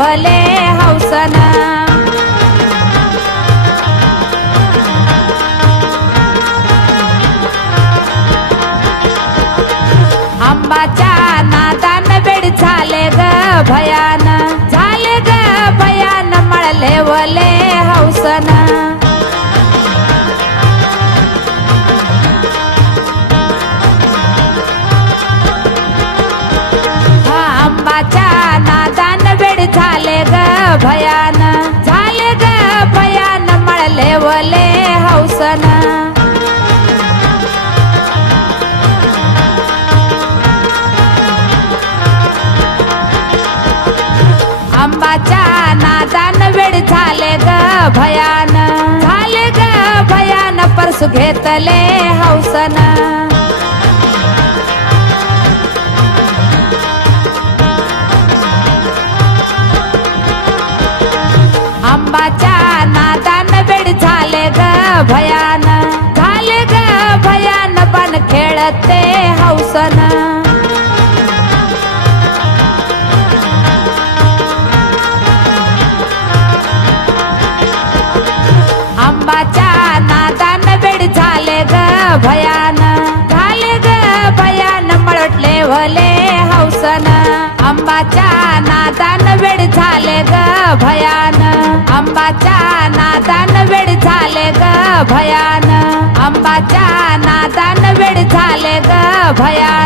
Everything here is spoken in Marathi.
भले हौसन। आंबाच्या नादान बेड झाले ग भयान झाले ग भयान मळले वले हौसन। आंबाच्या नादान वेड झाले ग भयान. झाले ग भयान परसु घेतले हौसन. आंबाच्या नादान वेड झाले ग भयान. भले हौसन आंबाच्या नादान वेड झाले ग भयान. आंबाच्या नादान वेड झाले ग भयान. आंबाच्या नादान वेड झाले ग भयान.